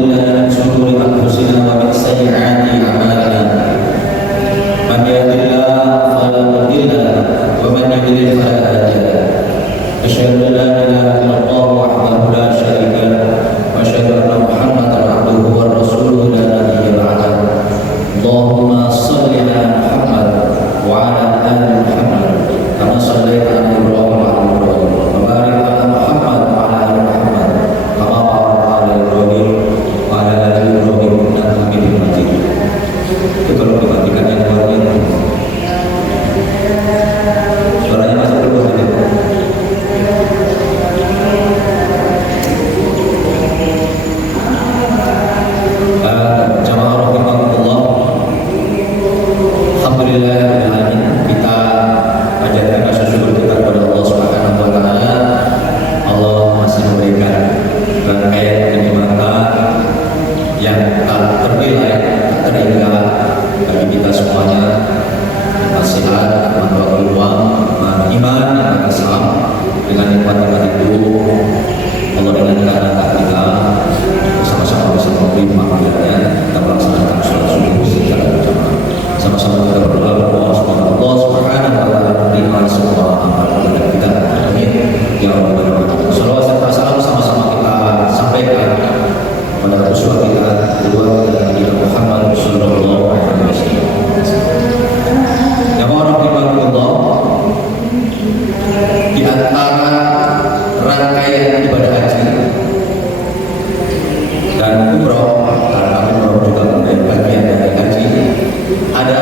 بالله من شرور أنفسنا ومن سيئات أعمالنا من يهد الله فلا مضل له ومن يضلل فلا هادي له أشهد أن لا إله إلا الله وحده لا شريك له وأشهد أن محمدا عبده ورسوله لا نبي بعده اللهم صل على محمد وعلى آل محمد كما صليت على إبراهيم وعلى إبراهيم وبارك على محمد وعلى آل محمد كما باركت على إبراهيم وعلى آل إبراهيم إنك حميد مجيد. Itu kalau dibandingkan yang luarnya suaranya masih berubah ya. Jamaah rahimakumullah. Alhamdulillahirrahmanirrahim. Kita panjatkan rasa syukur kita kepada Allah Subhanahu wa taala. Allah masih memberikan rangkaian kenikmatan yang tak ternilai, tak terhingga bagi kita semuanya. Nasihat, manfaat uang, iman, dan Islam. Dengan nikmat-nikmat itu Allah ingatkan agar kita sama-sama bisa menerima kemuliaannya. Kita melaksanakan sholat subuh secara berjamaah. Sama-sama kita berdoa kepada Allah Subhanahu wa taala menerima semua amal ibadah kita. Amin. Ya Rabbal alamin. Shalawat serta salam sama-sama kita sampaikan pada Rasul kita kedua Nabi Muhammad sallallahu alaihi wasallam. Yang orang dimanapun di antara rangkaian ibadah haji dan umroh, karena umroh juga menjadi bagian dari haji, ada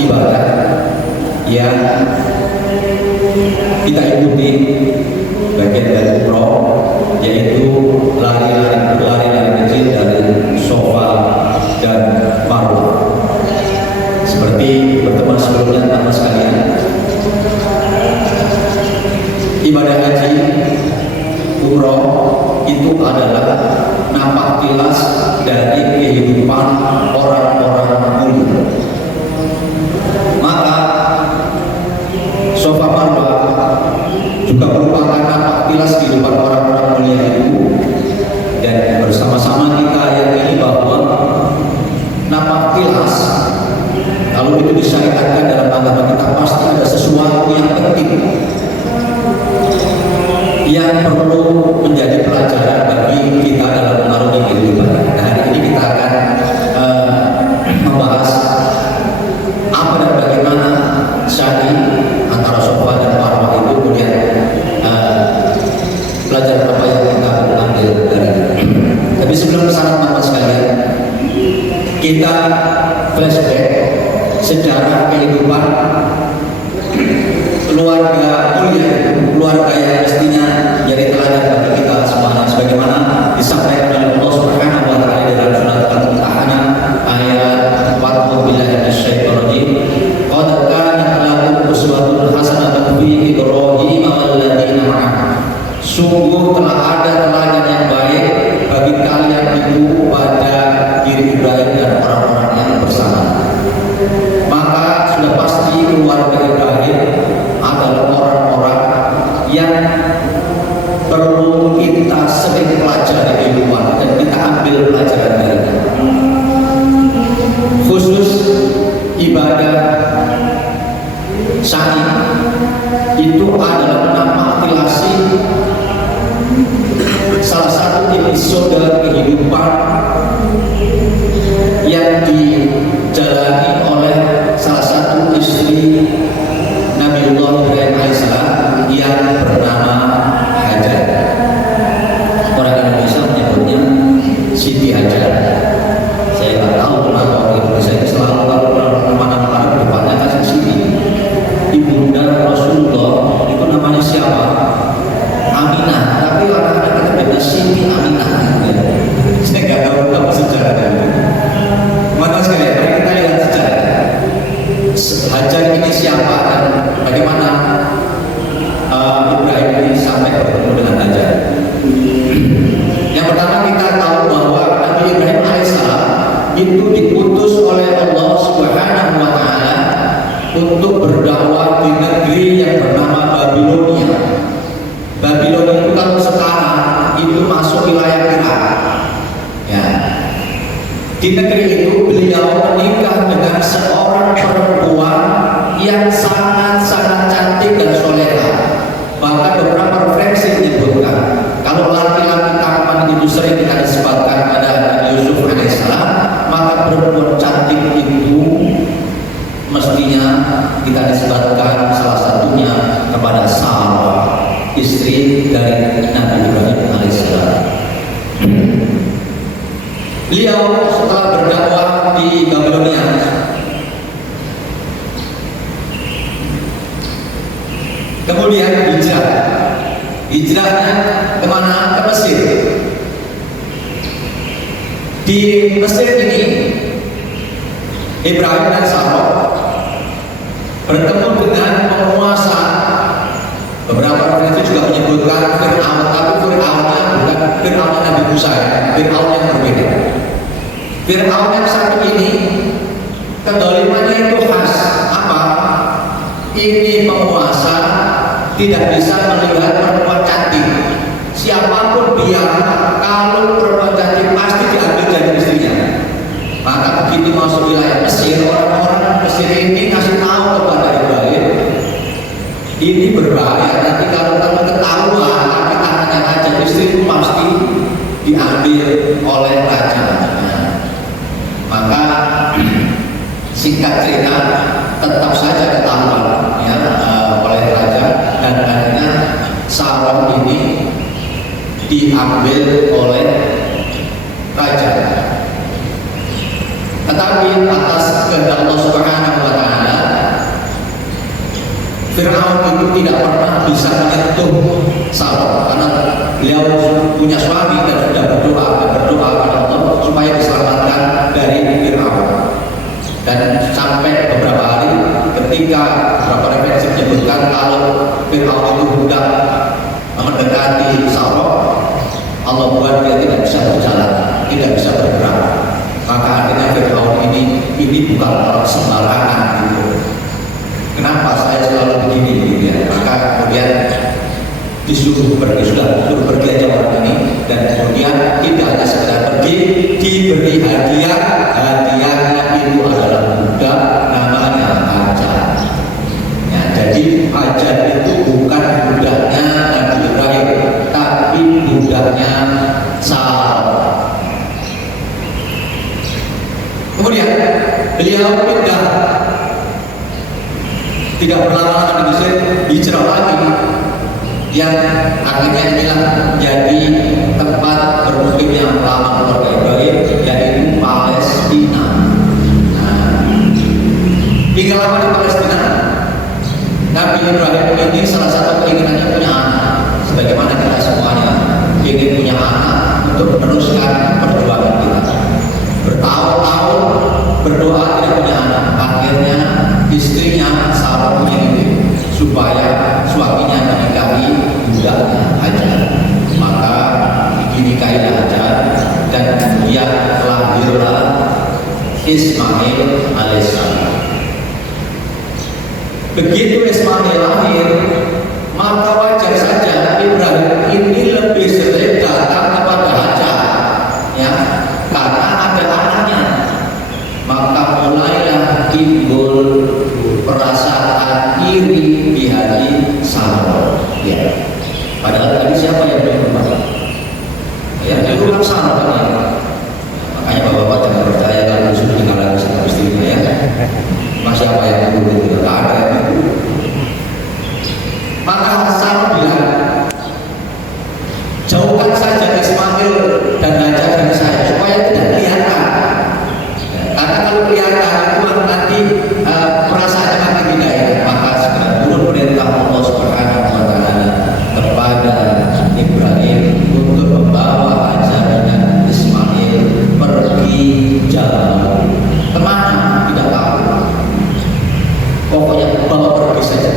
ibadah yang kita ikuti bagian dari umroh, yaitu berlari kecil dari Safa dan Marwah. Seperti pertemuan sebelumnya teman sekalian, ibadah haji umroh itu adalah nampak jelas dari kehidupan orang-orang mulia. Maka Safa Marwah juga merupakan nampak jelas kehidupan orang-orang mulia itu, dan bersama-sama kita yakini bahwa nampak jelas kalau itu disyariatkan dalam agama kita pasti ada sesuatu yang penting yang perlu menjadi pelajaran bagi kita dalam mengarungi kehidupan. Nah, hari ini kita akan membahas apa dan bagaimana syari antara Safa dan Marwah itu, kemudian pelajaran apa yang kita ambil dari ini. Tapi sebelum kesana teman-teman sekalian, kita flashback sejarah kehidupan keluarga mulia, keluarga yang mestinya jadi teladan bagi kita semuanya, sebagaimana disampaikan oleh Allah Subhanahu wa taala dalam surat Al-Mumtahanah ayat 40 billahi minasyaitonir rajim. Qad kanat lakum uswatun hasanatun fi Ibrahim wal ladzina ma'ahu. Sungguh telah ada teladan yang baik bagi kalian itu pada diri Ibrahim dan orang-orang yang bersama. Maka sudah pasti keluarga Ibrahim adalah orang-orang yang perlu kita sering pelajari kehidupan dan kita ambil pelajaran dari khusus ibadah sa'i itu adalah menapaktilasi salah satu episode kehidupan yang dijalani oleh salah satu istri Nabiullah Ibrahim alaihissalam yang bernama Hajar. Orang Indonesia menyebutnya Siti Hajar. Saya nggak tahu kenapa orang Indonesia itu selalu kalau mana-mana depannya kasih Siti. Ibunda Rasulullah itu namanya siapa? Aminah. Tapi orang-orang kita bilang Siti Aminah. Saya nggak tahu apa sejarahnya. Maka sekalian, mari kita lihat sejarah Hajar ini siapa dan bagaimana Ibrahim ini sampai bertemu dengan Hajar. Yang pertama kita tahu bahwa Nabi Ibrahim alaihissalam itu diutus oleh Allah Subhanahu wa taala untuk berdakwah di negeri yang bernama Babilonia. Babilonia itu kalau sekarang itu masuk wilayah Irak. Beliau setelah berdakwah di Babilonia, kemudian hijrahnya kemana? Ke Mesir. Di Mesir ini Ibrahim dan Sarah bertemu dengan penguasa. Beberapa referensi juga menyebutkan Fir'aun, tapi Fir'aunnya bukan Fir'aun Nabi Musa, Fir'aun yang berbeda. Fir'aun yang satu ini kedolimannya itu khas apa? Ini penguasa tidak bisa melihat perempuan cantik. Siapapun dia, kalau perempuan cantik pasti diambil jadi istrinya. Maka begitu masuk wilayah Mesir, orang-orang Mesir ini ngasih tahu kepada Ibrahim, ini berbahaya, nanti kalau kamu ketahuan tapi anaknya raja, istrimu pasti diambil oleh raja. Maka singkat cerita tetap saja ketahuan ya oleh raja, dan akhirnya Sarah ini diambil oleh raja. Tetapi atas kehendak Allah Subhanahu wa taala, Fir'aun itu tidak pernah bisa menyentuh Sarah karena beliau punya suami dan sudah berdoa kepada Allah supaya diselamatkan dari Fir'aun. Dan sampai beberapa hari ketika beberapa referensi menyebutkan kalau Fir'aun itu hendak mendekati Sarah, Allah buat dia tidak bisa berjalan, tidak bisa bergerak. Maka akhirnya Fir'aun ini bukan orang sembarangan gitu. Kenapa saya selalu begini gitu ya? Maka kemudian disuruh pergi aja orang ini, dan kemudian tidak hanya sekedar pergi, diberi hadiahnya itu adalah budak namanya Hajar. Ya, jadi Hajar itu bukan budaknya Nabi Ibrahim, tapi budaknya Sarah. Kemudian beliau pindah, tidak berlama-lama di Mesir, hijrah lagi, yang akhirnya inilah menjadi tempat bermukimnya lama keluarga Ibrahim, yaitu Palestina. Tinggal lama di Palestina, Nabi Ibrahim ini salah satu keinginannya punya anak, sebagaimana kita semuanya ingin punya anak untuk meneruskan perjuangan kita. Bertahun-tahun berdoa tidak punya anak, akhirnya istrinya Sarah punya ide supaya suaminya menikahi budaknya Hajar. Maka dinikahilah Hajar, dan kemudian lahirlah Ismail alaihissalam. Begitu Ismail lahir, maka wajar saja Ibrahim ini lebih sering datang kepada Hajar, ya, karena ada anaknya. Maka mulailah timbul perasaan iri di hati Sarah. Ya, padahal tadi siapa yang berubah? Ya, itu kan Sarah kan ya. Makanya bapak-bapak jangan percaya kalau sudah dikalahkan sama istrinya ya. Masih apa yang dulu tidak ada. Maka Sarah bilang, jauhkan saja Ismail dan Hajar dari saya supaya tidak kelihatan. Karena kalau kelihatan itu nanti perasaannya makin tidak ya. Maka segera turun perintah Allah Subhanahu wa taala kepada Ibrahim untuk membawa Hajar dan Ismail pergi jauh. Kemana? Tidak tahu. Pokoknya bawa pergi saja.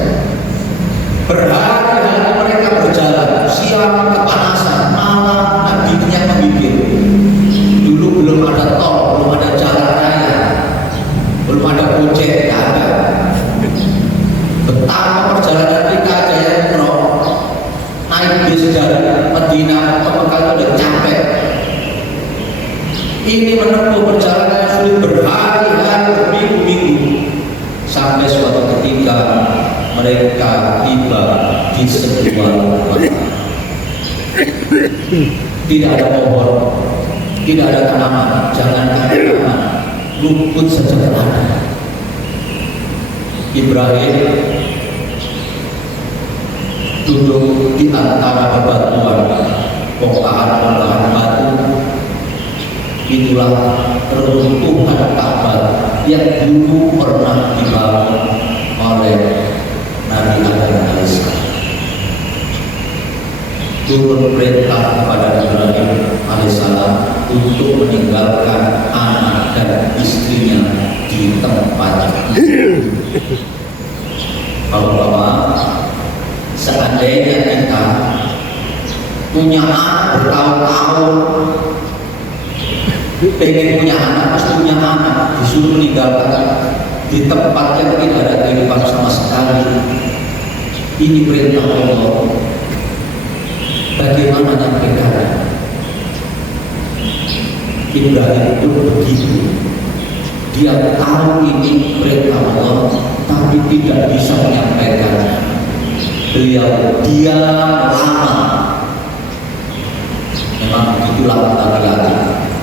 Berhari-hari mereka berjalan, siang kepanasan, malam anginnya menggigit. Dulu belum ada tol, belum ada jalan raya, belum ada ojek, tidak ada. Betapa perjalanan kita aja yang umroh, naik bis dari Madinah ke Mekah itu udah capek. Ini menempuh perjalanan yang sulit berhari-hari, berminggu-minggu, sampai suatu ketika mereka tiba di sebuah rumah. Tidak ada pohon, tidak ada tanaman, jangankan tanaman, rumput saja tidak ada. Ibrahim duduk di antara bebatuan, bongkahan-bongkahan batu itulah keruntuhan Ka'bah yang dulu pernah dibangun oleh Nabi Adam alaihissalam. Turun perintah kepada Ibrahim alaihissalam untuk meninggalkan anak dan istrinya di tempat itu. Kalau Bapak, seandainya kita punya anak bertahun-tahun, pengen punya anak, pasti punya anak, disuruh meninggalkan di tempat yang tidak ada kehidupan sama sekali. Ini perintah Allah. Bagaimana nyampaikannya? Ibrahim pun begitu. Dia tahu ini perintah Allah, tapi tidak bisa menyampaikannya. Beliau diam lama. Memang begitulah laki-laki.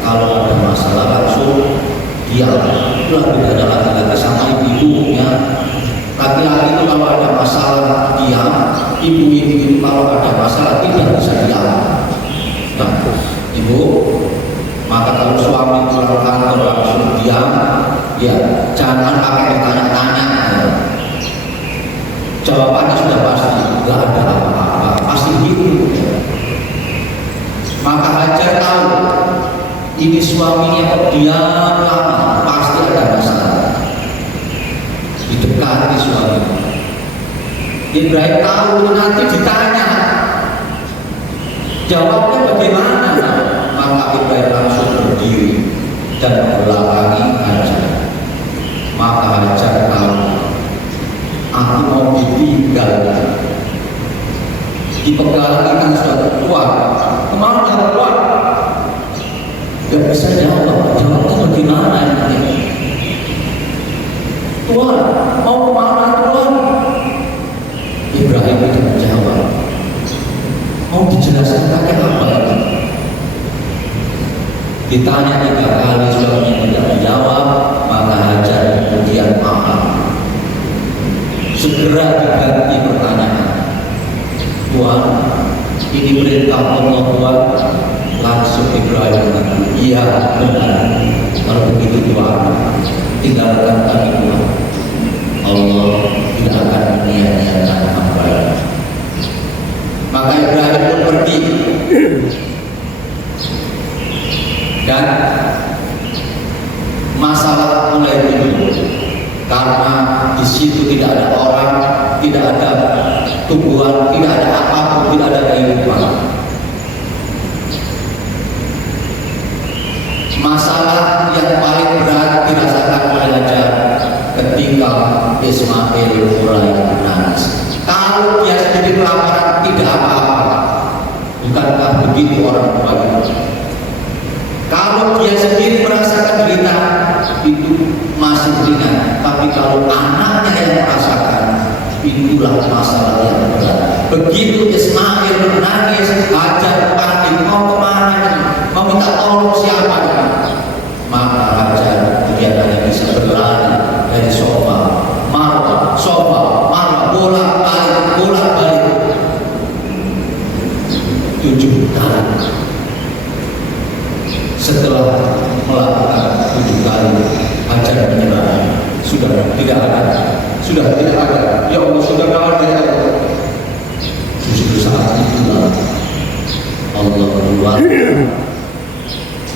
Kalau ada masalah langsung diam. Itulah bedanya laki-laki sama ibu-ibunya. Laki-laki itu kalau ada masalah diam, ibu-ibu itu kalau ada masalah tidak bisa diam. Nah, ibu, maka kalau suami pulang kantor langsung diam, ya jangan pakai bertanya-tanya. Jawabannya sudah pasti, nggak ada apa-apa, pasti gitu. Maka Hajar tahu ini suaminya kok diam lama, pasti ada masalah. Didekati suami. Ibrahim tahu nanti ditanya, jawabnya bagaimana? Maka Ibrahim langsung berdiri dan membelakangi Hajar. Maka Hajar tahu, aku mau ditinggal. Dipegangi kan sudah kuat, kemana kuat? Gak bisa jawab, jawabnya bagaimana ini? Tuhan, mau kemana Tuhan? Ibrahim itu menjawab, mau dijelaskan pakai apa lagi? Ditanya 3 kali suaminya tidak menjawab, maka Hajar kemudian marah. Segera diganti pertanyaan. Tuhan, ini perintah Allah Tuhan. Langsung Ibrahim mengatakan, iya benar. Kalau begitu Tuhan, tinggalkan kami Tuhan. Allah tidak akan menyia-nyiakan hamba-Nya. Maka Ibrahim pun pergi. Dan masalah mulai timbul karena di situ tidak ada orang, tidak ada tumbuhan, tidak ada apapun, tidak ada kehidupan. Masalah yang paling berat dirasakan oleh Hajar ketika Ismail mulai menangis. Kalau dia sendiri kelaparan tidak apa-apa, bukankah begitu orang tua itu? Kalau dia sendiri merasakan derita itu masih ringan, tapi kalau anaknya yang merasakan, itulah masalah yang berat. Begitu Ismail menangis, Hajar panik, mau kemana ini? Mau minta tolong siapa ini? Maka Hajar kemudian hanya bisa berlari dari sofa, marwah, bolak-balik 7 kali. Setelah melakukan 7 kali, Hajar menyerah. Sudah tidak ada. Ya Allah, sudah tidak ada ya Allah. Justru saat itulah Allah keluarkan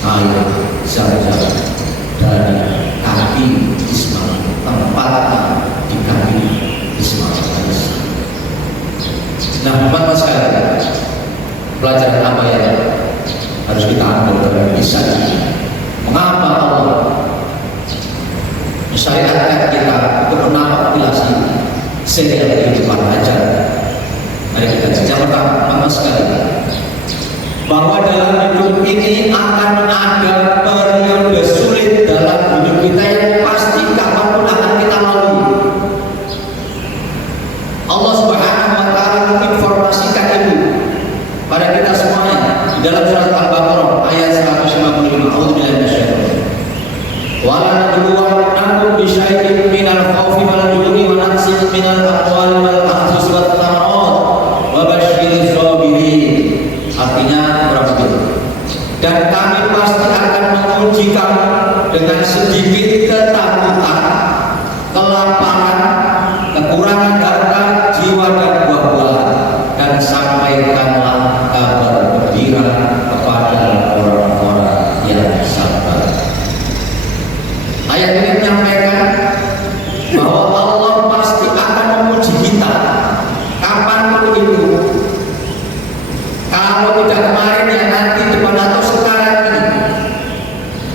air zam-zam dari kaki Ismail, tempatnya di kaki Ismail. Nah, Bapak sekalian, pelajaran apa yang harus kita ambil dari kisah ini? Mengapa Allah mensyariatkan kita untuk menapakilasi serial kehidupan Hajar? Mari kita yang pertama sekali, bahwa dalam hidup ini akan ada periode sulit dalam hidup kita yang pasti kapanpun akan kita lalui. Allah Subhanahu wa Ta'ala menginformasikan itu pada kita semuanya di dalam surat Al-Baqarah ayat 155. A'udzubillahi minasyaitonir rajim. Wa la nabluwannakum bi syai'in minal khawfi wal ju'i wa naqsin minal amwali wal anfusi wat thamarat wa basyirish sabirin. Artinya berapa itu? Dan kami pasti akan menguji kamu dengan sedikit ketakutan, kelaparan, kekurangan harta, jiwa dan buah-buahan, dan sampaikanlah kabar gembira kepada orang-orang yang sabar. Ayat ini menyampaikan bahwa Allah pasti akan menguji kita kapanpun itu. Kalau tidak kemarin ya nanti depan atau sekarang ini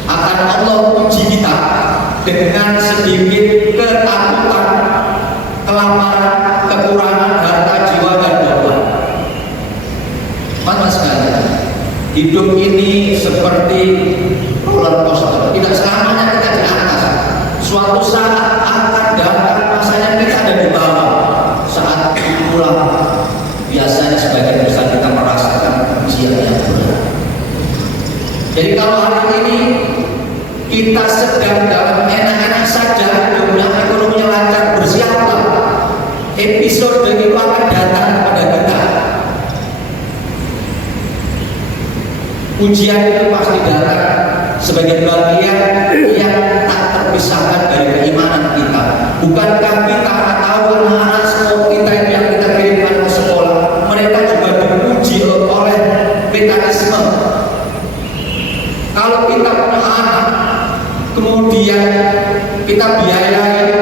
akan Allah uji kita dengan sedikit ketakutan, kelaparan, kekurangan harta, jiwa dan buah-buahan. Mas sekalian, hidup ini seperti roller coaster, tidak selamanya kita di atas. Suatu saat akan datang masanya kita ada di bawah. Saat itulah biasanya sebagian besar kita merasakan ujian yang berat. Jadi kalau hari ini kita sedang dalam enak-enak saja, hidupnya, ekonominya lancar, bersiaplah. Episode itu akan datang kepada kita. Ujian itu pasti datang sebagai bagian yang tak terpisahkan dari keimanan kita. Bukankah kita tahu anak-anak sekolah kita yang kita kirimkan ke sekolah, mereka juga diuji oleh mekanisme. Kalau kita punya anak, kemudian kita biayai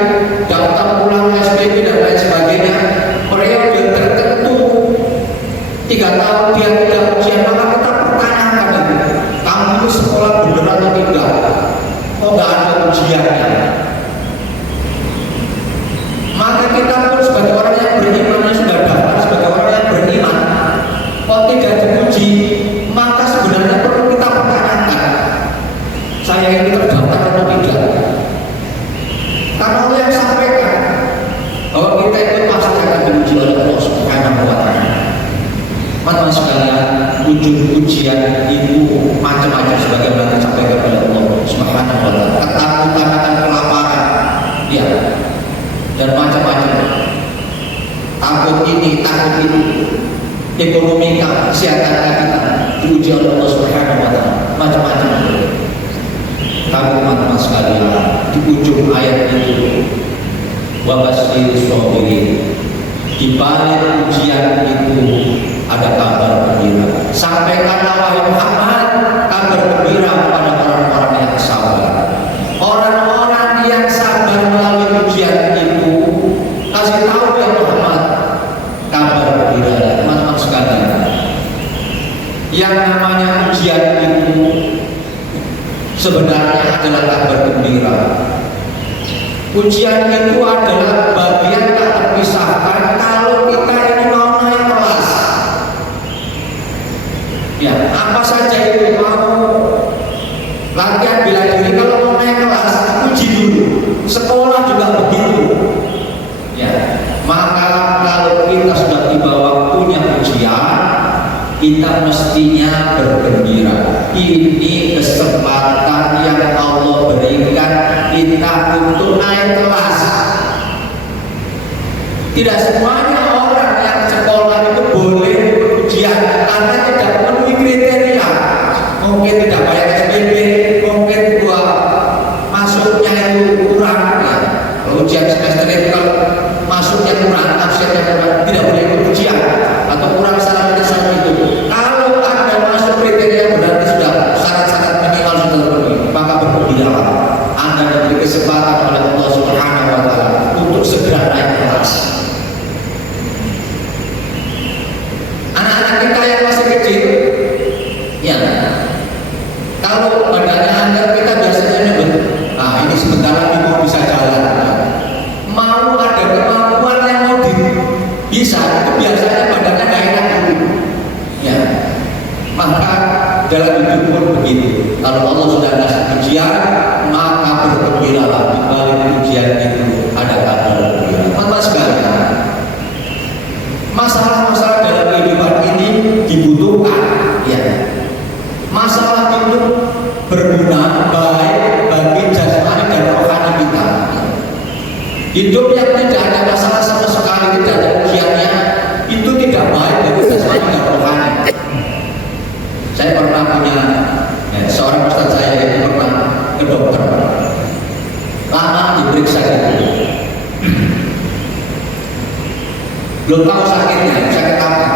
daftar ulang SPP dan lain sebagainya, periode tertentu 3 tahun dia tidak ujian, maka kita pertanyakan, kamu itu sekolah bener atau tidak? Kok nggak ada ujiannya? Maka kita pun sebagai orang yang beriman, yang sudah daftar sebagai orang yang beriman, kok tidak diuji, maka sebenarnya perlu kita pertanyakan, saya ini terdaftar atau tidak? Karena Allah yang sampaikan bahwa kita itu pasti akan diuji oleh Allah Subhanahu wa Ta'ala. Teman-teman sekalian, ujung ujian itu macam-macam sebagaimana disampaikan oleh Allah Subhanahu wa Ta'ala. Ketakutan akan kelaparan, ya, dan macam-macam. Takut ini, takut itu, ekonomi kita, kesehatan kita diuji oleh Allah Subhanahu wa Ta'ala, macam-macam. Tapi teman-teman sekalian, di ujung ayat itu, wabasyir sabirin, di balik ujian itu ada kabar gembira. Sampaikanlah wahai Muhammad kabar gembira kepada orang-orang yang sabar. Orang-orang yang sabar melalui ujian itu, kasih tahu ya Muhammad kabar gembira. Teman-teman sekalian, yang namanya ujian itu sebenarnya adalah kabar gembira. Ujian itu adalah bagian tak terpisahkan kalau kita ini mau naik kelas. Ya, apa saja itu mau latihan bela diri, kalau mau naik kelas uji dulu. Sekolah juga begitu. Ya, maka kalau kita sudah tiba waktunya ujian, kita mestinya bergembira. Ini kesempatan yang Allah berikan kita untuk naik kelas. Tidak semuanya orang yang sekolah itu boleh ujian karena tidak memenuhi kriteria. Mungkin tidak bayar SPP, mungkin masuknya itu kurang. Ya. Ujian semester itu kalau masuknya kurang, absennya kurang, tidak boleh ikut ujian atau kurang syarat itu. Kalau Anda masuk kriteria berarti sudah syarat-syarat minimal sudah terpenuhi, maka bergembiralah. Anda diberi kesempatan oleh Allah Subhanahu wa Ta'ala untuk segera naik kelas. Anak-anak kita yang masih kecil, ya, kalau badannya Anda, kita biasanya nyebut, nah ini sebentar lagi mau bisa jalan. Mau ada kemampuan yang mau bisa, itu biasanya badannya gak enak dulu. Ya, maka dalam hidup pun begitu. Kalau Allah sudah kasih ujian, maka bergembiralah. Di balik ujian itu ada kabar gembira. Teman-teman sekalian, masalah-masalah dalam kehidupan ini dibutuhkan. Ya, masalah itu berguna baik bagi jasmani dan rohani kita. Hidup yang tidak ada masalah sama sekali, tidak ada ujiannya, itu tidak baik bagi jasmani dan rohani. Saya pernah punya seorang Ustaz saya itu pernah ke dokter, lama diperiksa gitu, belum tahu sakitnya, sakit apa.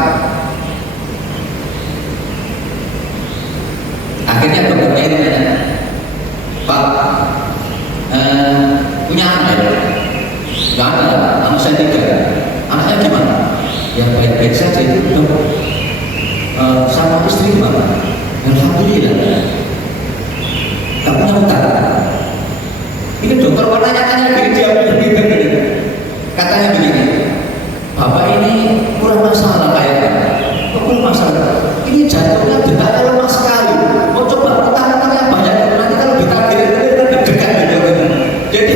Akhirnya dokternya ini nanya, Pak, punya anak ya? Gak ada, anak saya 3. Anaknya gimana? Ya baik-baik saja itu dok. Sama istri gimana? Alhamdulillah. Gak punya utang. Ini dokter tanya-tanya gini, dia begini. Katanya begini, Bapak ini kurang masalah kayaknya. Kok kurang masalah? Ini jantungnya detaknya lemah sekali. Mau coba utang-utang yang banyak, nanti kalau ditagihin dekat gitu. Jadi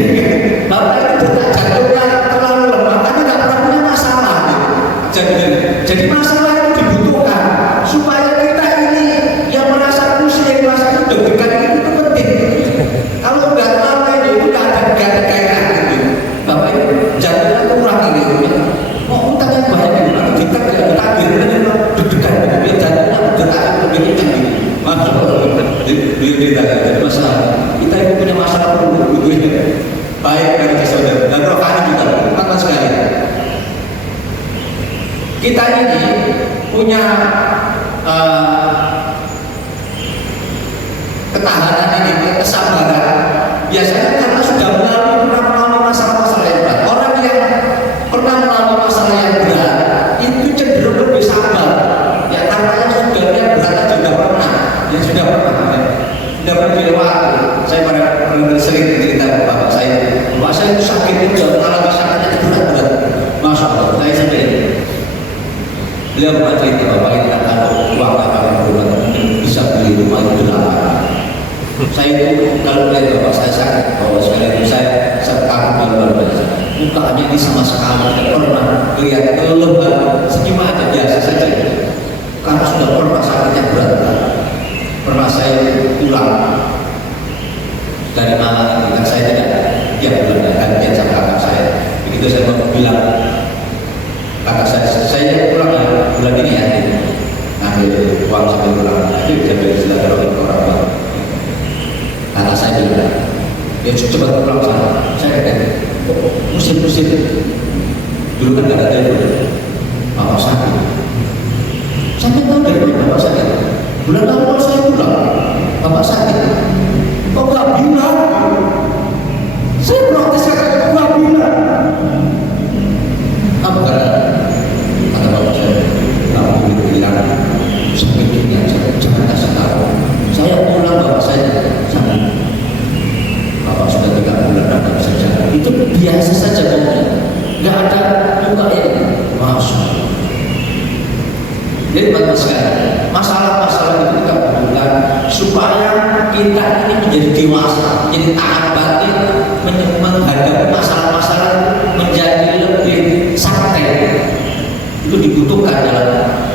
Bapak ini detak jantungnya terlalu lemah, tapi nggak pernah punya masalah. Jadi masalah itu dibutuhkan supaya kita ini yang merasa pusing, merasa deg-degan itu penting. Kalau nggak lama itu nggak ada gairah gitu. Bapak ini jantungnya kurang ini. Mau utang yang banyak itu nanti ditagihin deg-degan. Biar jantungnya detak begini kan gitu. Jadi masalah kita itu punya masalah perlu gitu. Baik dari saudara dan rohani juga teman sekali. Kita ini punya ketahanan ini, kesabaran. Biasanya karena sudah melalui masalah-masalah yang berat. Orang yang pernah melalui masalah yang berat itu cenderung lebih sabar. Ya karena sudah berat aja sudah pernah, ya sudah pernah dilewati. Saya pernah sering cerita ke bapak saya itu sakit itu mengalami sakitnya itu berat. Masya Allah, saya sendiri. Beliau pernah cerita bapak ini ada uang akan berobat bisa beli rumah itu 8. Saya itu kalau melihat bapak saya sakit, bahwa sekali itu saya kagum luar biasa. Mukanya ini sama sekali tidak pernah kelihatan kelemah, senyum aja biasa saja. Karena sudah pernah sakitnya berat. Pernah saya pulang dari Malang, kan saya tidak gantian sama kakak saya. Begitu saya mau bilang kakak saya pulang bulan ini ya, ngambil uang sambil pulang, jadi sambil silaturahmi ke orang tua. Kakak saya bilang, ya cepat pulang sana. Saya kata, musim-musim dulu kan nggak ada telepon, bapak sakit. Saya tahu dari mana bapak sakit. Bulan lalu saya pulang, bapak sakit. Kok nggak bilang? Saya protes kakak, nggak bilang. Apa kata bapak saya? Kamu bilang sakit ini aja, jangan kasih tahu. Saya pulang bapak saya sakit. Bapak sudah 3 bulan datang saja. Itu biasa saja ngomongnya, nggak ada luka ya. Masya Allah. Jadi bagus sekali. Masalah-masalah itu kita butuhkan supaya kita ini menjadi dewasa, menjadi taat batin, menghadapi masalah-masalah menjadi lebih santai. Itu dibutuhkan dalam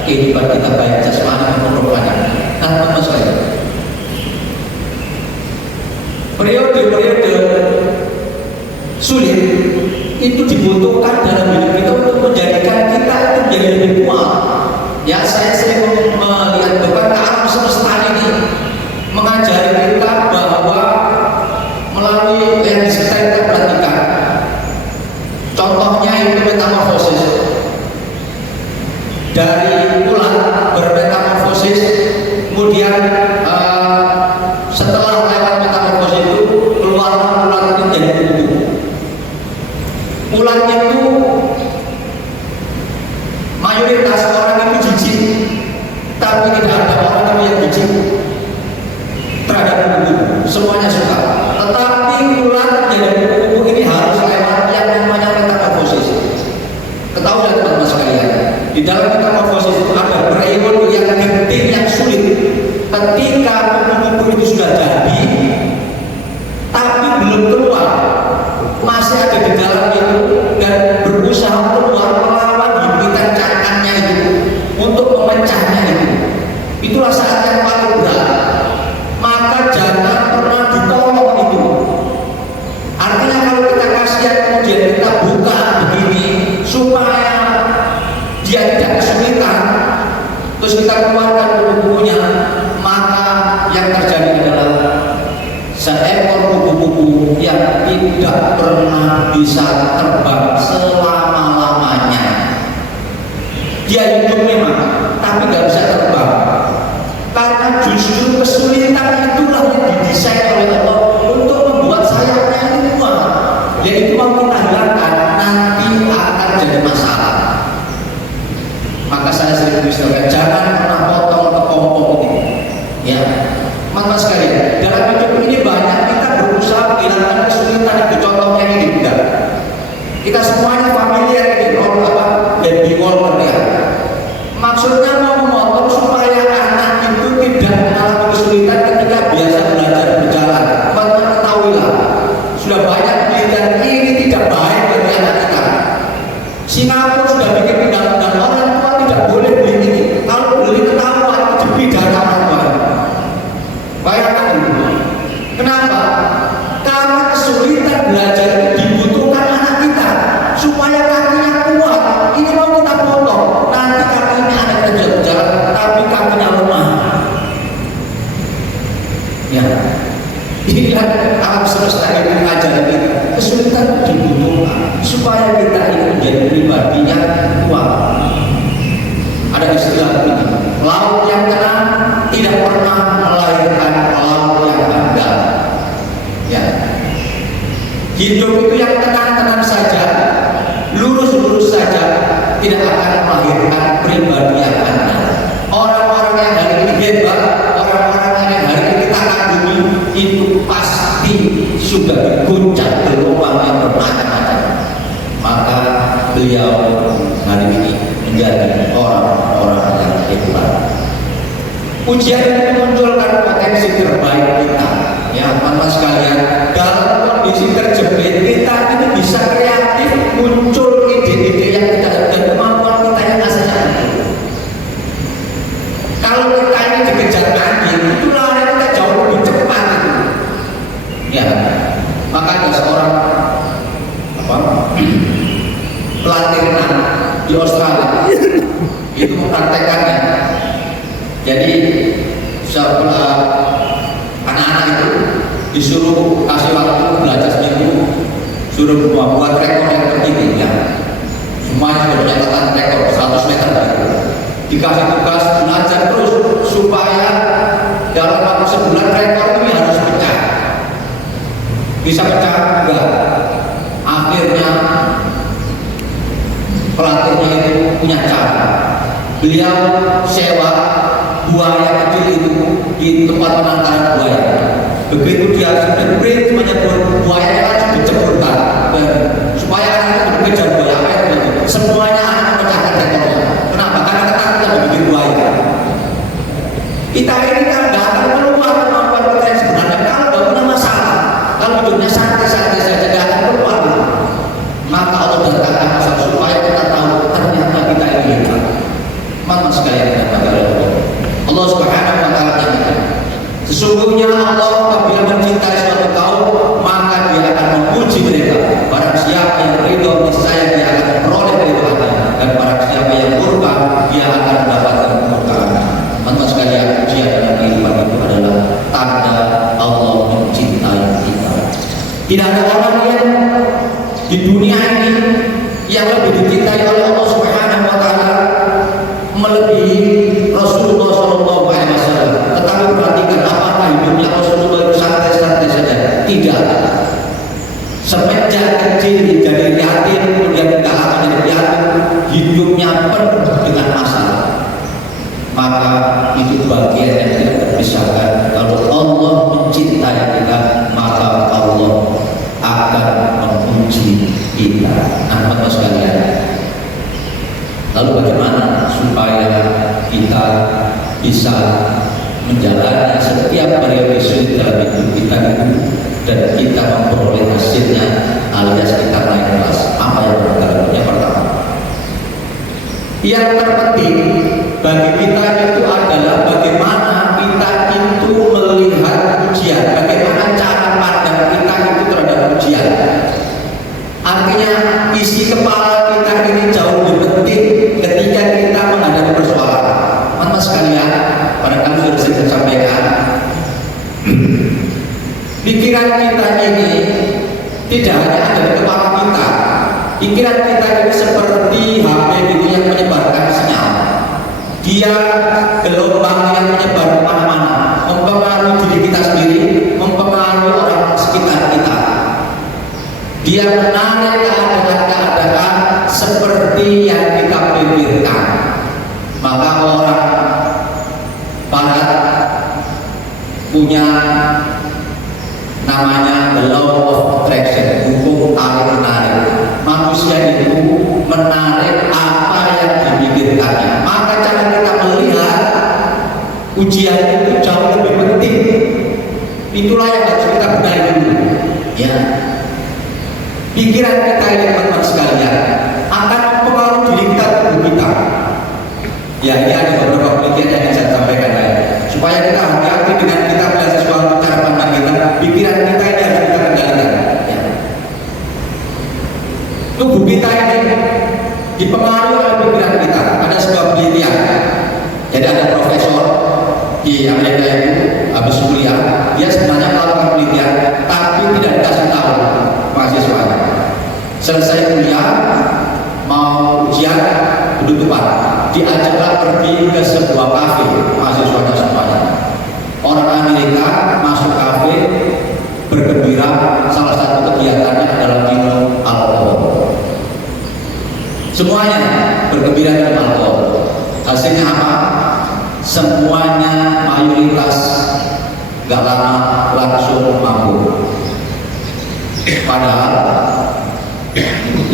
kehidupan kita baik jasmani maupun rohani. Tanpa masalah. Periode-periode sulit itu dibutuhkan dalam hidup kita untuk menjadikan kita itu menjadi lebih kuat. Ya, saya sering melihat bahwa alam semesta ini mengajari kita bahwa melalui yang kita perhatikan, contohnya itu metamorfosis. Dari ulat bermetamorfosis, kemudian setelah lewat metamorfosis itu keluar ulat itu menjadi kutu. Ulat itu mayoritas orang itu jijik, tapi tidak ada orang yang jijik terhadap kuku. Semuanya suka. Tetapi ulat menjadi kuku ini harus lewat yang namanya metamorfosis. Ketahui ya teman-teman sekalian, di dalam metamorfosis itu ada periode yang genting, yang sulit. Ketika kuku-kuku itu sudah jadi, tapi belum keluar, masih ada di dalam itu dan berusaha keluar melawan himpitan cangkangnya itu untuk memecahnya itu. Itulah saat yang paling berat. Maka jangan pernah ditolong itu. Artinya kalau kita kasihan kemudian kita buka begini supaya dia tidak kesulitan, terus kita keluarkan buku-bukunya, maka yang tidak pernah bisa terbang selama-lamanya. Dia hidup memang, tapi nggak bisa terbang. Karena justru kesulitan itulah yang didesain oleh Allah untuk membuat sayapnya ini kuat. Jadi itu mau kita hilangkan, nanti akan jadi masalah. Maka saya sering mengistilahkan, jangan pernah potong kepompong ini. Ya, teman-teman sekalian, dalam hidup ini banyak kita berusaha menghilangkan kesulitan itu. Contohnya ini juga, kita semuanya familiar ini, roll apa, baby walker ya. Maksudnya mau memotong supaya anak itu tidak mengalami kesulitan ketika biasa belajar berjalan. Teman-teman ketahuilah, sudah banyak penelitian ini tidak baik bagi anak kita. Singapura sudah bikin undang-undang orang tua tidak boleh beli ini. Kalau beli ketahuan itu dipidana orang tua. Bayangkan dulu. Kenapa? Karena kesulitan belajar dibutuhkan anak kita supaya kakinya kuat. Ini mau kita potong, nanti kakinya anak kita berjalan, tapi kakinya lemah. Ya, inilah alam semesta yang mengajar kita. Kesulitan dibutuhkan supaya kita ini menjadi pribadi yang kuat. Ada istilah ini, laut yang tenang tidak pernah melahirkan laut yang handal. Ya, hidup itu yang tenang-tenang saja, lurus-lurus saja, tidak akan melahirkan pribadi yang handal. Orang-orang yang hari ini hebat, orang-orang yang hari ini kita kagumi, itu pasti sudah diguncang gelombang yang bermacam-macam. Maka beliau hari ini menjadi orang-orang yang hebat. Ujian itu memunculkan potensi terbaik kita. Ya, teman-teman sekalian, dalam kondisi terjepit kita ini bisa kreatif, muncul ide-ide yang kita dan kemampuan kita yang aslinya. Kalau kita ini dikejar anjing, itu lari kita jauh lebih cepat. Ya, maka ada seorang pelatih renang di Australia itu mempraktekannya. Jadi anak-anak itu disuruh kasih waktu belajar seminggu, suruh buat rekor yang tertinggi ya. Semuanya sudah punya catatan rekor 100 meter gitu. Dikasih tugas belajar terus supaya dalam waktu sebulan rekor itu harus pecah. Bisa pecah enggak? Akhirnya pelatihnya itu punya cara. Beliau sewa buaya kecil itu di tempat penangkaran buaya. Begitu dia sprint menyebur buaya langsung diceburkan supaya anak itu dikejar buaya itu. Semuanya anak memecahkan rekornya. Kenapa? Karena ketakutan membuat buaya. Kita ini kan nggak akan keluar kemampuan kita yang sebenarnya kalau nggak punya masalah. Kalau hidupnya santai-santai saja nggak akan keluar. Maka Allah datangkan masalah supaya kita tahu ternyata kita ini hebat. Teman-teman sekalian yang berbahagia, Allah Subhanahu wa taala menyatakan, sesungguhnya Allah apabila mencintai suatu kaum maka dia akan memuji mereka. Barang siapa yang ridho niscaya dia akan memperoleh keridhaan, dan barang siapa yang murka dia akan mendapatkan kemurkaan. Teman-teman sekalian, ujian dalam kehidupan itu adalah tanda Allah mencintai kita. Tidak ada orang yang di dunia ini yang lebih dicintai oleh Allah Subhanahu wa taala melebihi Rasulullah Shallallahu Alaihi Wasallam. Tetapi perhatikan apakah hidupnya Rasulullah itu santai-santai saja? Tidak. Semenjak kecil jadi yatim, kemudian tidak lama jadi yatim, hidupnya penuh dengan masalah. Maka itu bagian yang tidak terpisahkan. Kalau Allah mencintai kita, maka Allah akan memuji kita. Teman-teman sekalian, lalu bagaimana supaya kita bisa menjalani setiap periode sulit dalam hidup kita itu dan kita memperoleh hasilnya alias kita naik kelas? Apa yang berlaku? Yang pertama, yang terpenting bagi kita itu adalah bagaimana kita itu melihat ujian, bagaimana cara pandang kita itu terhadap ujian. Artinya isi kepala kita ini jauh lebih penting ketika kita menghadapi persoalan. Teman-teman sekalian, barangkali sudah saya sampaikan, pikiran kita ini tidak hanya ada di kepala kita. Pikiran kita ini seperti HP itu yang menyebarkan sinyal. Dia gelombang yang menyebar kemana-mana, mempengaruhi diri kita sendiri, mempengaruhi orang sekitar kita. Dia menarik keadaan-keadaan seperti yang kita pikirkan. Maka orang barat punya namanya the law of attraction, hukum tarik menarik. Manusia itu menarik apa yang dipikirkannya. Maka cara kita melihat ujian itu jauh lebih penting. Itulah yang harus kita benahi dulu. Ya, pikiran kita ini teman-teman sekalian akan mempengaruhi diri kita, tubuh kita. Ya, ini ada beberapa penelitian yang saya sampaikan ya. Supaya kita hati-hati dengan kita melihat sesuatu cara pandang kita, pikiran kita ini harus kita kendalikan. Ya. Tubuh kita ini dipengaruhi oleh pikiran kita. Ada sebuah penelitian. Jadi ada profesor di Amerika itu habis kuliah, dia sebenarnya melakukan penelitian, tapi tidak dikasih tahu mahasiswanya. Selesai kuliah, mau ujian, duduk depan, diajaklah pergi ke sebuah kafe, mahasiswanya semuanya. Orang Amerika masuk kafe, bergembira, salah satu kegiatannya adalah minum alkohol. Semuanya bergembira minum alkohol. Hasilnya apa? Semuanya mayoritas gak lama langsung mabuk. Padahal 50%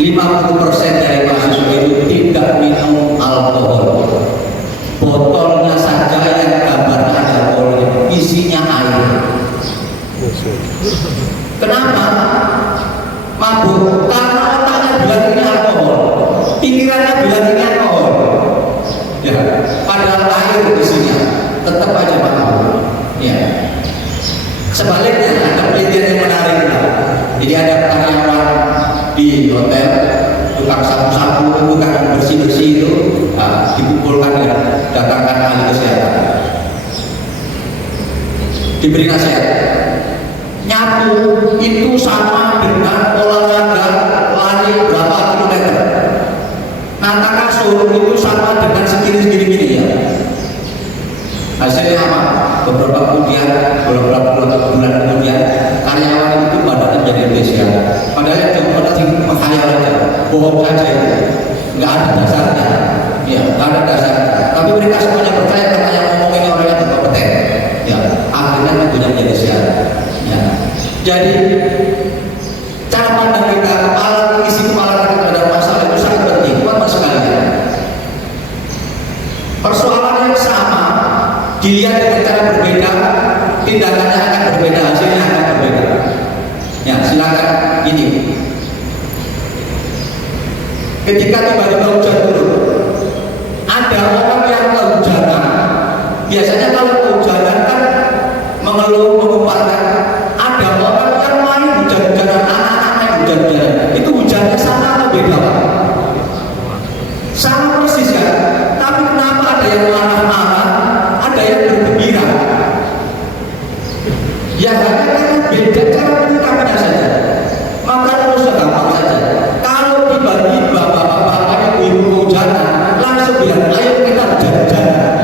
dari mahasiswa itu tidak minum alkohol. Botolnya saja yang gambarnya ada alkoholnya, isinya air. Kenapa mabuk? Karena otaknya bilang ini alkohol, pikirannya bilang ini alkohol. Ya, padahal air isinya tetap aja mabuk. Ya. Sebaliknya ada penelitian yang menarik. Jadi ada karyawan di hotel, tukang sapu-sapu, tukang bersih-bersih itu dikumpulkan ya, datangkan ahli kesehatan, diberi nasihat. Nyapu itu sama dengan olahraga lari berapa kilometer. Nata kasur itu sama dengan segini-segini ya. Hasilnya apa? Beberapa bulan kemudian karyawan itu badannya jadi spesial. Padahal yang cuma tadi menghayal aja, bohong saja itu, nggak ada dasarnya. Ya, nggak ada dasarnya. Tapi mereka semuanya percaya karena yang ngomong ini orang yang berkompeten. Ya, akhirnya tentunya menjadi sial. Ya, jadi cara pandang kita, isi kepala kita terhadap masalah itu sangat penting. Buat sekalian, persoalan yang sama dilihat dengan cara berbeda, tindakannya akan berbeda, hasilnya akan berbeda. Ya, silakan ini. Ketika tiba-tiba hujan turun, ada orang yang kehujanan. Biasanya kalau kehujanan kan mengeluh, mengumparkan. Ada orang yang main hujan-hujanan, anak-anak main hujan-hujanan. Itu hujannya sama atau beda, Pak? Sama persis ya. Tapi kenapa ada yang marah-marah, ada yang bergembira? Ya hanya karena beda cara menyikapinya saja. Maka harus gampang saja. Kalau tiba-tiba bapak-bapak ibu hujanan, langsung bilang, ayo kita hujan-hujanan.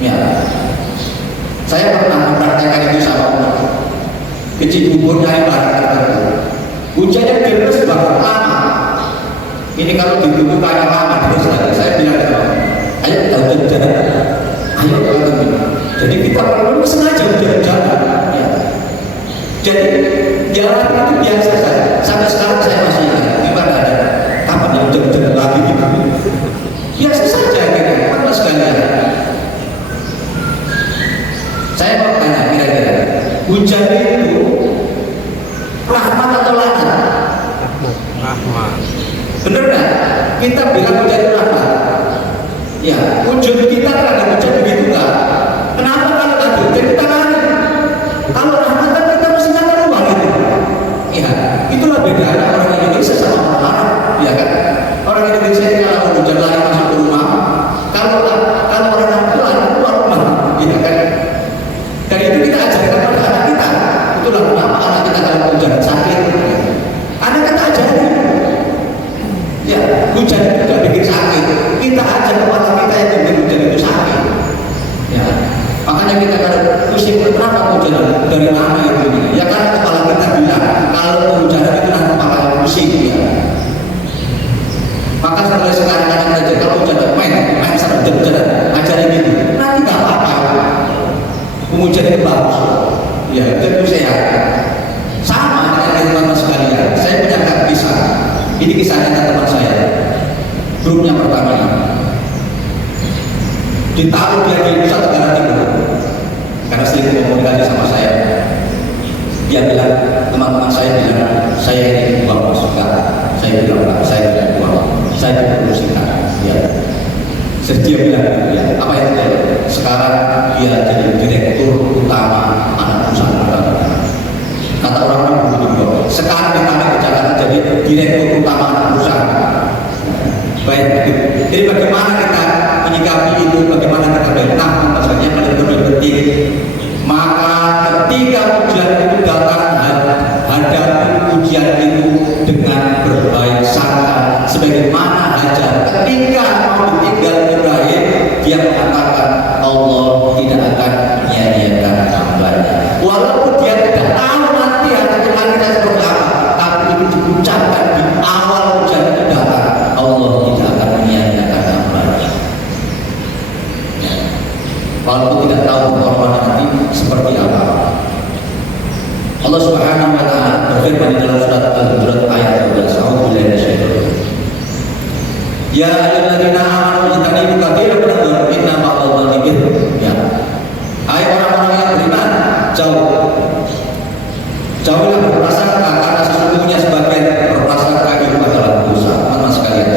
Ya, saya pernah mempraktekkan itu sama kecil bubur nyari barang tertentu. Hujannya terus bakal lama. Ini kalau ditunggu kayak lama terus lagi. Saya bilang sama, ayo kita hujan-hujanan. Ayo kita hujan. Jadi kita perlu sengaja hujan-hujanan. Ya. Jadi jalan itu biasa saja. Sampai sekarang saya masih ingat. Gimana ada? Kapan yang hujan-hujanan lagi gitu? Biasa saja gitu. Mana sekalian? Saya mau tanya kira-kira, hujan itu rahmat atau laknat? Rahmat. Bener nggak? Kita bilang hujan itu rahmat. Ya, wujud kita terhadap hujan begitu nggak? Kenapa kalau ada hujan kita lari? Kalau rahmat kan kita mestinya keluar gitu. Ya, itulah bedanya orang Indonesia sama orang Arab, ya kan? Orang Indonesia ini kalau hujan lari masuk ke rumah, kalau orang Arab lari keluar rumah, ya kan? Dan itu kita ajarkan pada anak kita. Itulah kenapa anak kita kalau hujan sakit. pusing dia. Maka setelah sekarang aja kalau udah main sama jalan ajarin gitu, nanti nggak apa-apa. Pengujian itu bagus, ya itu sehat. Sama dengan teman-teman sekalian, saya punya kisah. Ini kisahnya teman saya. Grupnya pertama, ditaruh dia di Nusa Tenggara Timur karena sering komunikasi sama saya. Dia bilang, teman-teman saya bilang, saya ini buang masukan. Saya bilang, enggak, saya tidak buang, saya tidak berusikan. Ya. Dia bilang, ya, apa yang terjadi? Sekarang dia jadi direktur utama anak perusahaan. Kata orang-orang begitu. Sekarang ditarik ke Jakarta jadi direktur utama anak perusahaan. Baik, jadi bagaimana kita menyikapi itu? Bagaimana kita bertahan? Maksudnya paling penting. Maka ketika ujian itu datang, hadapi ujian itu dengan berbaik sangka. Sebagaimana Hajar ketika mau ditinggal Ibrahim, dia mengatakan Allah tidak akan menyia-nyiakan hambanya. Walaupun dia tidak tahu nanti akhirnya seperti apa, tapi itu diucapkan di awal ujian itu datang, Allah tidak akan menyia-nyiakan hambanya. Walaupun tidak tahu korban nanti seperti apa. Allah Subhanahu wa taala berfirman di dalam surat Al-Hujurat ayat 12, A'udzubillahi minasyaitonir rajim. Ya ayyuhalladzina amanu ijtanibu katsiran minadh-dhanni inna ba'dadh-dhanni itsm. Ya. Hai orang-orang yang beriman, jauhilah berprasangka karena sesungguhnya sebagian berprasangka itu adalah dosa. Teman-teman sekalian,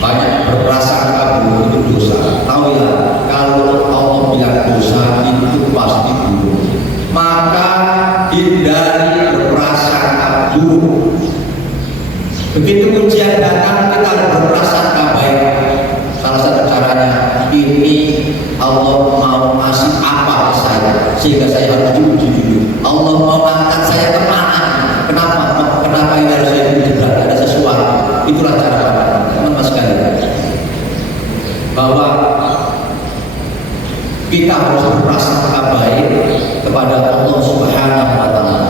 banyak berprasangka buruk itu dosa. Tahuilah kalau Allah bilang dosa itu pasti buruk. Maka hindari berprasangka buruk. Begitu ujian datang, kita harus berprasangka baik. Salah satu caranya, ini Allah mau kasih apa ke saya sehingga saya harus diuji dulu. Allah mau angkat saya kemana? Kenapa ini harus saya diuji? Ada sesuatu. Itulah cara teman-teman sekalian, bahwa kita harus berprasangka baik kepada Allah Subhanahu wa taala.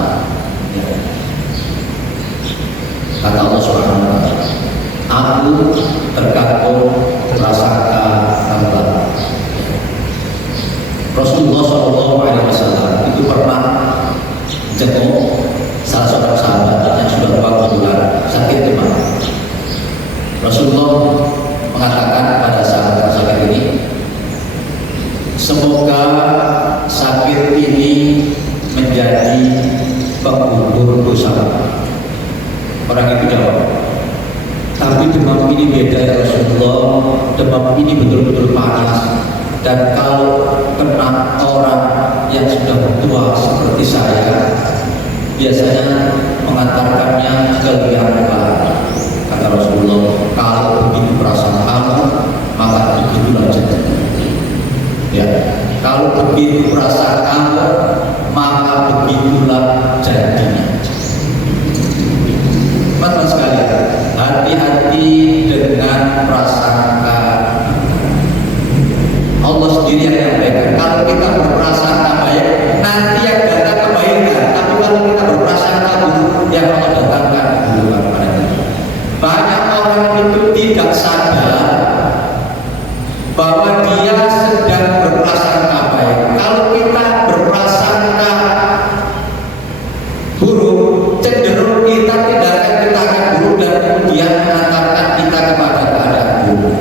Kata Allah Subhanahu wa taala, aku tergantung prasangka hamba. Rasulullah SAW itu pernah jenguk salah seorang sahabat yang sudah beberapa bulan sakit demam. Rasulullah mengatakan pada sahabat sakit ini, semoga sakit ini menjadi penggugur dosa. Orang itu jawab, tapi demam ini beda ya Rasulullah, demam ini betul-betul panas, dan kalau kena orang yang sudah tua seperti saya, biasanya mengantarkannya ke liang lahat. Kata Rasulullah, kalau begitu perasaan kamu, maka begitulah jadinya. Ya, kalau begitu perasaan kamu, maka begitulah jadinya. Teman-teman sekalian, hati-hati dengan prasangka. Allah sendiri yang menyampaikan, kalau kita berprasangka baik, nanti yang datang kebaikan. Tapi kalau kita berprasangka buruk, yang Allah datangkan keburukan pada kita. Banyak orang itu tidak sadar bahwa dia sedang berprasangka baik. Kalau kita berprasangka buruk, cenderung kita tidak akan berprasangka buruk dan kemudian mengantarkan kita kepada keadaan buruk.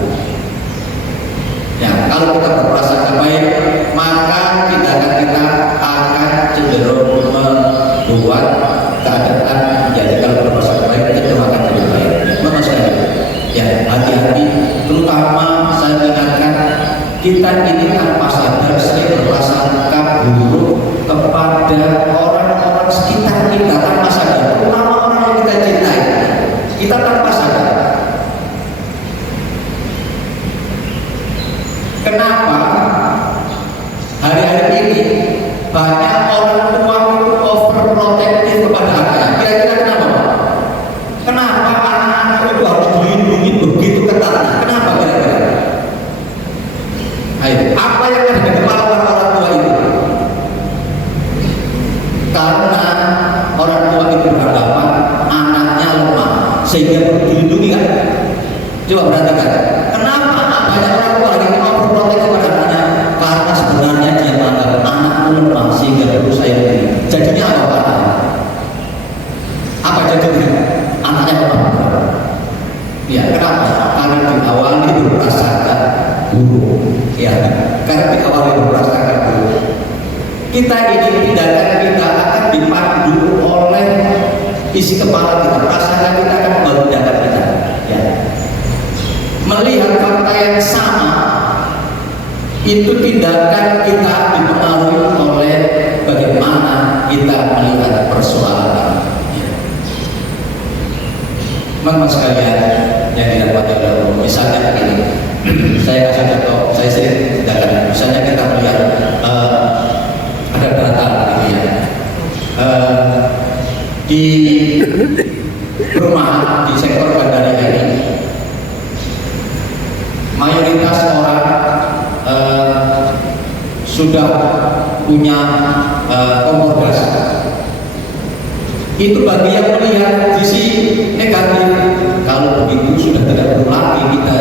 Ya, kalau kita berprasangka baik, maka kita akan cenderung membuat keadaan menjadi, kalau berprasangka baik cenderung akan jadi baik. Ya, hati-hati. Terutama saya ingatkan, kita ini tanpa sadar sering berprasangka buruk kepada orang-orang sekitar kita tanpa sadar, terutama orang yang kita cintai. Kita tanpa sadar. Kenapa hari-hari ini banyak orang tua itu overprotective kepada anaknya? Kira-kira kenapa? Kenapa anak-anak itu harus dilindungi begitu ketat? Kenapa kira-kira? Ayo, apa yang ada di kepala orang tua itu? Karena orang tua itu beranggapan anaknya sehingga perlu dilindungi kan? Coba perhatikan, kenapa banyak orang tua hari ini mau berprotek kepada anaknya? Karena sebenarnya dia menganggap anakku lemah sehingga perlu saya lindungi. Jadinya apa Pak? Apa jadinya? Anaknya lemah. Ya, kenapa? Karena di awal itu merasakan buruk. Ya, karena di awal itu merasakan buruk. Kita ini tindakan kita akan dipandu oleh isi kepala kita, perasaan kita akan membawa tindakan kita. Ya. Melihat fakta yang sama, itu tindakan kita dipengaruhi oleh bagaimana kita melihat persoalan. Ya. Teman-teman sekalian yang dirahmati Allah, misalnya begini, saya kasih contoh, saya sering tindakan. Misalnya kita melihat ada data gitu ya. Di rumah di sektor bandara ini mayoritas orang sudah punya kompor gas. Itu bagi yang melihat sisi negatif. Kalau begitu sudah tidak perlu lagi kita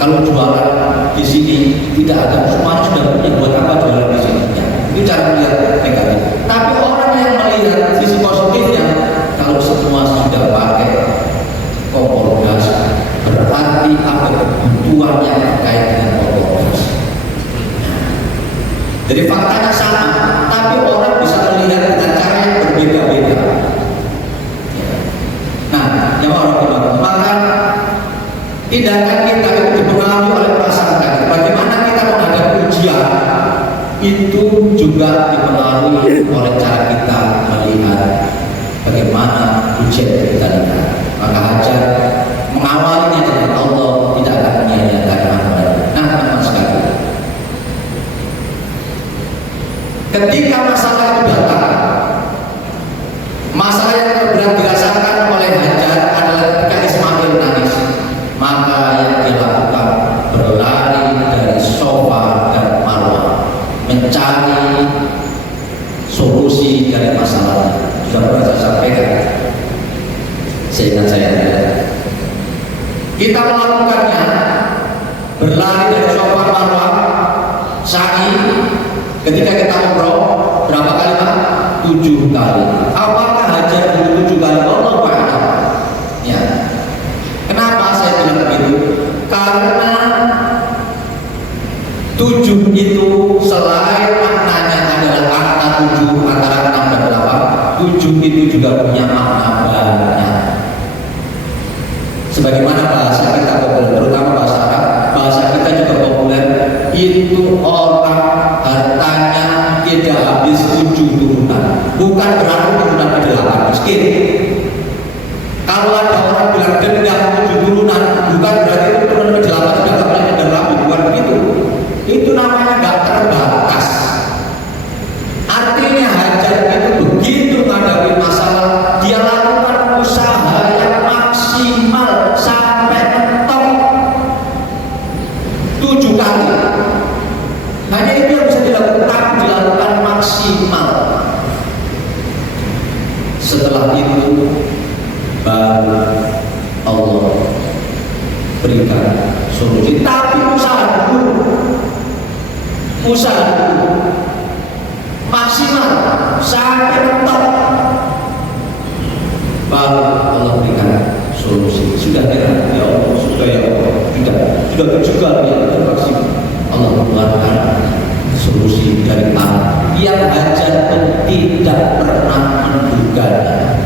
kalau jualan di sini tidak ada, semuanya sudah punya, buat apa jualan di sini? Ya, itu cara melihat negatif. Tapi orang yang melihat sisi positifnya, kalau semua sudah pakai kompor gas, berarti ada kebutuhan yang terkait dengan kompor gas. Jadi faktanya sama, tapi orang bisa melihat dengan cara yang berbeda-beda. Nah, yang orang bilang, maka tindakan kita itu dipengaruhi oleh perasaan kita. Bagaimana kita menghadapi ujian itu juga dipengaruhi oleh cara kita melihat bagaimana ujian kita lihat. Maka Hajar mengawalinya dengan Allah tidak akan menyia-nyiakan amal. Nah, teman sekalian, ketika masalah itu datang, masalah yang terberat dirasakan oleh Hajar adalah ketika Ismail nangis. Maka yang dilakukan berlari dari Safa dan Marwah mencari solusi dari masalahnya. Sudah pernah saya sampaikan, seingat saya, kita melakukannya berlari dari Safa Marwah, sa'i. Ketika kita umroh berapa kali Pak? 7 kali. Apakah Hajar dulu 7 kali? Allah Ta'ala. Ya. Kenapa saya bilang begitu? Karena 7 itu selain maknanya adalah angka 7 antara 6 dan 8, 7 itu juga punya makna banyak. Sebagaimana bahasa kita populer, terutama bahasa Arab, bahasa kita juga populer, itu orang hartanya tidak habis 7 turunan. Bukan berarti turunan ke-8 miskin. Kalau ada orang bilang dendam 7 turunan, bukan berarti turunan ke-8 sudah tak boleh dendam, bukan begitu. Itu namanya gak terbatas. Artinya Hajar itu begitu menghadapi masalah, dia lakukan usaha yang maksimal sampai mentok 7 kali. Hanya itu yang bisa dilakukan maksimal. Setelah itu baru Allah berikan solusi. Tapi usaha dulu maksimal sampai mentok, baru Allah berikan solusi. Sudah tidak, ya Allah, sudah ya Allah, sudah juga ya maksimal. Allah mengeluarkan solusi dari Allah yang Hajar tidak pernah menduganya.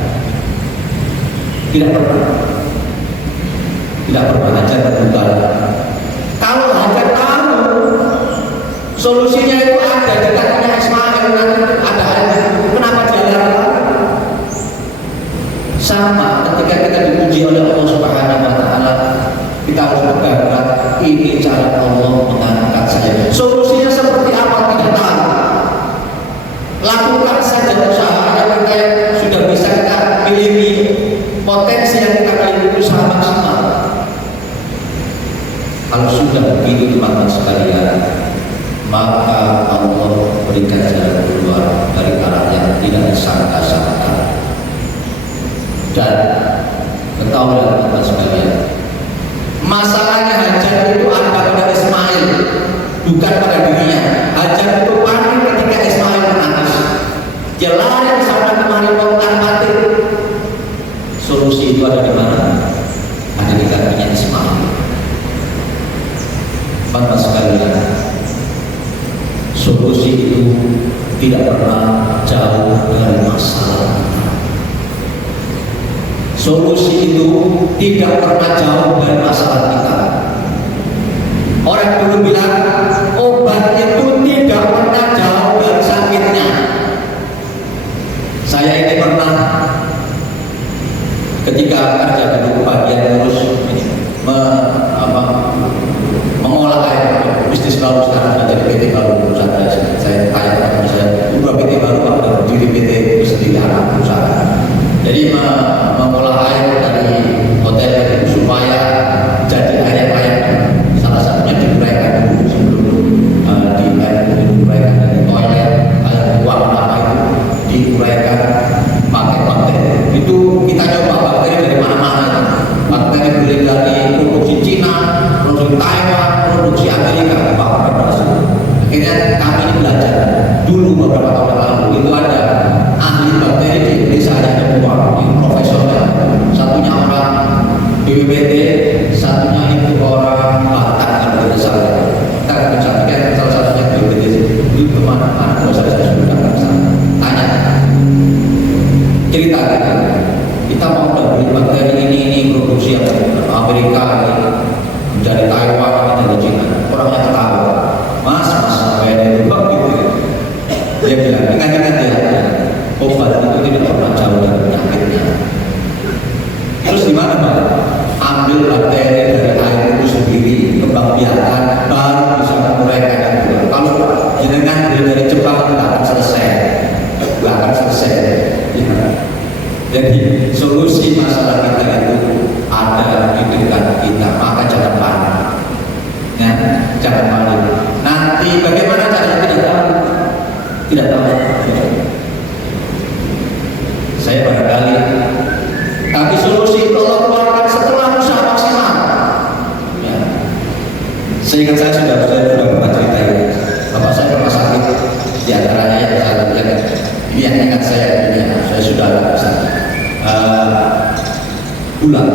Tidak pernah Hajar menduga. Kalau Hajar tahu solusinya itu ada di kantongnya Ismail, ada, kenapa dia larang? Sama ketika kita dipuji oleh Allah Subhanahu wa Ta'ala, kita harus berkata, ini cara Allah mengangkat saya. Solusinya seperti apa tidak tahu. Lakukan saja usaha yang kita sudah bisa kita miliki, potensi yang kita miliki, usaha maksimal. Kalau sudah begitu teman-teman sekalian, maka Allah berikan jalan keluar dari arah yang tidak disangka-sangka. Dan Dia lari ke sana kemari kontak-katik. Solusi itu ada di mana? Ada di kakinya Ismail. Bapak sekalian, solusi itu tidak pernah jauh dari masalah. Solusi itu tidak pernah jauh dari masalah kita. Orang dulu bilang obat itu tidak pernah jauh dari sakitnya. Saya ini pernah ketika kerja di bagian ngurus mengolah air bisnis baru sekarang sudah jadi PT baru perusahaan saya tanya saya udah PT baru apa jadi PT sendiri anak perusahaan. Jadi mengolah air dari hotel supaya jadi air yang layak. Salah satunya diuraikan dulu sebelum diuraikan dari toilet air buang apa itu diuraikan pakai bakteri. Itu kita coba bakteri dari mana-mana. Bakteri boleh dari produksi Cina, produksi Taiwan, produksi Amerika, bahkan Brasil. Akhirnya kami ini belajar dulu beberapa tahun lalu itu ada ahli bakteri di Indonesia ada dua, ini profesional. Satunya orang BPPT, satunya itu orang Batak kalau tidak salah. Kita bicara salah satunya BPPT itu kemana-mana. Kalau saya sudah datang ke sana, tanya cerita kita mau beli bakteri ini produksi yang Amerika dari Taiwan dari Cina. Orangnya ketawa, mas kayak itu gitu. Dia bilang ingat ya, obat itu tidak pernah jauh dari penyakitnya. Terus gimana Pak? Ambil bakteri dari air itu sendiri, kembang biakan, baru bisa menguraikan itu. Kalau jenengan beli dari Jepang tidak akan selesai. Ya. Jadi solusi masalah kita itu ada di dekat kita, maka jangan panik. Ya, jangan panik. Nanti bagaimana caranya tidak tahu. Saya barangkali, tapi solusi itu Allah keluarkan setelah usaha maksimal. Ya. Seingat saya sudah pernah cerita ini. Bapak saya pernah sakit, di antaranya yang saya lihat. Ini yang ingat saya sudah bisa bulan.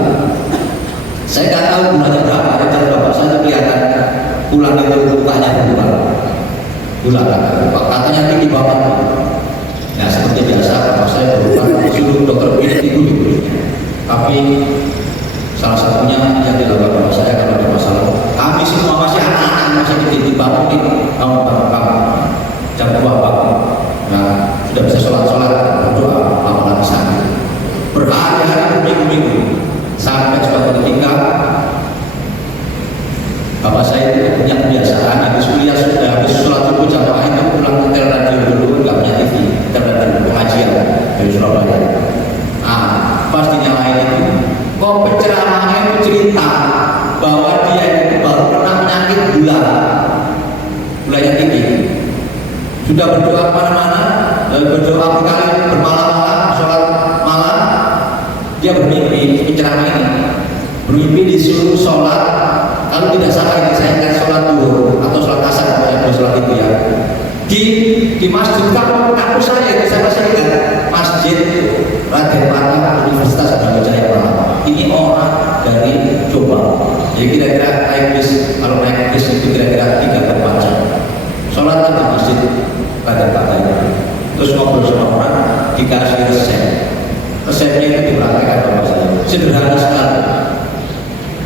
Saya nggak tahu bulannya berapa. Dari bapak saya kelihatan bulan itu lukanya bulan. Katanya tinggi banget. Nah seperti biasa bapak saya berulang suruh dokter pilih dulu. Tapi salah satunya yang dilakukan bapak saya kalau ada masalah. Kami semua masih anak-anak masih kecil bangun nih. Kamu jam 2 bangun. Nah sudah bisa sholat berdoa apalagi sakit berhari-hari berminggu-minggu sampai suatu ketika bapak saya itu punya kebiasaan habis kuliah sudah habis sholat subuh jamaah itu pulang hotel radio dulu nggak punya TV terhadap pengajian dari Surabaya. Pas dinyalain itu kok penceramahnya itu cerita bahwa dia itu baru pernah penyakit gulanya tinggi, sudah berdoa kemana-mana, berdoa berkali bermalam-malam, sholat malam, dia bermimpi penceramah ini, bermimpi disuruh sholat, kalau tidak salah ini saya ingat sholat duhur atau sholat asar atau sholat itu ya, di masjid kampus saya itu saya masih ingat masjid Raden Patah Universitas Brawijaya Malang. Ini orang dari Jombang, jadi kira-kira naik bis, kalau naik bis itu kira-kira 3-4 jam. Sholat di masjid Raden Patah itu. Terus ngobrol sama orang, dikasih resepnya itu dipraktekkan sama saya. Sederhana sekali.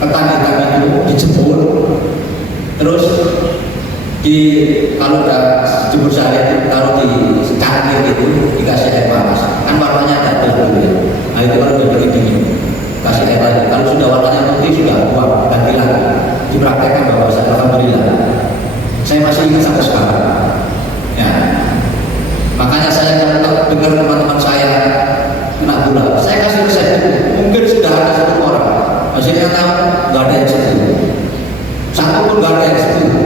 Ketan-ketan itu dijemur, terus kalau udah jemur sehari itu taruh di cangkir itu dikasih air panas. Kan warnanya ada dulu ya. Nah itu kalau udah dingin, kasih air lagi. Kalau sudah warnanya putih sudah buang, ganti lagi. Dipraktekkan bahwa saya alhamdulillah. Saya masih ingat sampai sekarang. Ya. Makanya saya kalau dengar teman-teman saya kena gula, saya kasih resep itu. Mungkin sudah ada 1 orang, hasilnya tahu nggak ada yang setuju. 1 pun nggak ada yang setuju.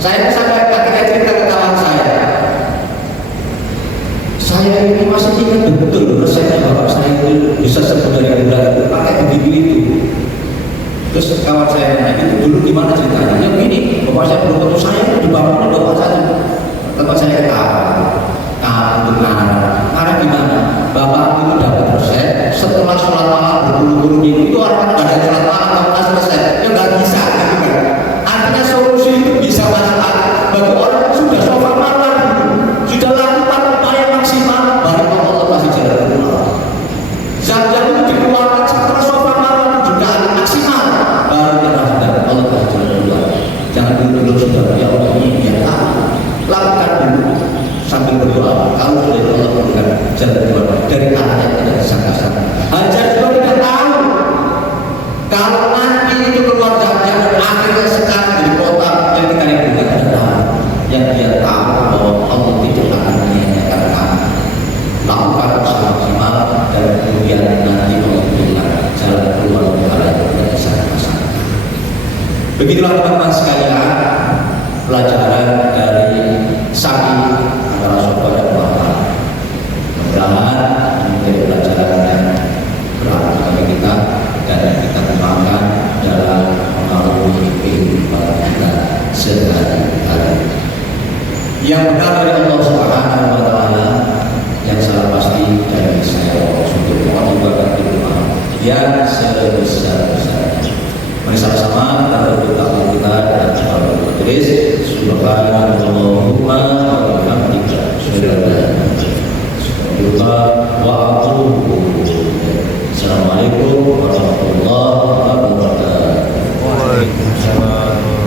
Saya sampai akhirnya cerita ke kawan saya ini masih ingat betul resepnya bapak saya itu bisa sembuh dari gula itu pakai begitu itu. Terus kawan saya nanya itu dulu gimana ceritanya? Ya begini, bapak saya belum tentu saya itu dibangun oleh bapak saya. Tempat saya ketawa, untuk anak tahu dari Allah bukan jalan keluar dari tanah yang tidak disangka-sangka. Hajar juga tidak tahu kalau nanti itu keluar jalan dan akhirnya sekarang di kota yang kita rindukan adalah yang dia tahu bahwa Allah tidak akan menyanyiakan kamu. Lakukan usaha maksimal dan kemudian nanti Allah berikan jalan keluar dari hal yang tidak disangka-sangka. Begitulah teman-teman sekalian pelajaran dari saksi antara sahabat dan bapak. Mudah-mudahan menjadi pelajaran yang berarti bagi kita dan kita kembangkan dalam mengarungi kehidupan kita sehari-hari. Yang benar dari Allah Subhanahu wa Ta'ala, yang salah pasti dari saya untuk mengakibatkan kehidupan yang sebesar-besarnya. Mari sama-sama kita berdoa kita dan bertulis Subhanallahumma wa bihamdika Assalamualaikum warahmatullahi wabarakatuh. Waalaikumsalam.